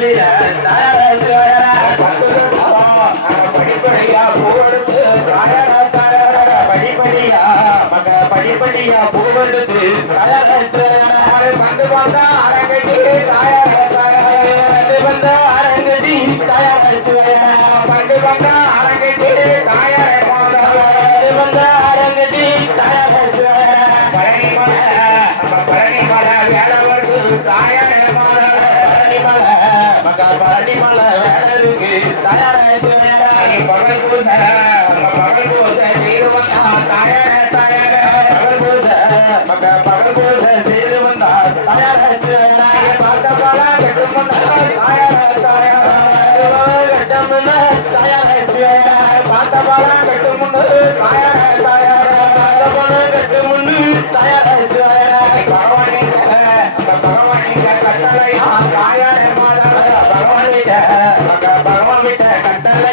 படிப்படியா புகழ்ந்து பங்கு பார்த்தா அரங்கடி வந்த அரங்கடி பங்கு பார்த்தா அரங்கடி வந்த அரங்கடி பழனி மலை பழனி மலை வேலை வருது தாயா படிமல வேடலுக்கு தயாராய்த்து பகல் பூச பகல் பூச தயார தயார பகல் பூச மக பகல் பூச செய்து வந்தா தயாராய்த்து பார்த்த பல கட்டும் தயார தயார கட்டம் தயாராய்த்து பார்த்த விட்ட பகவான் விட்ட கட்டளை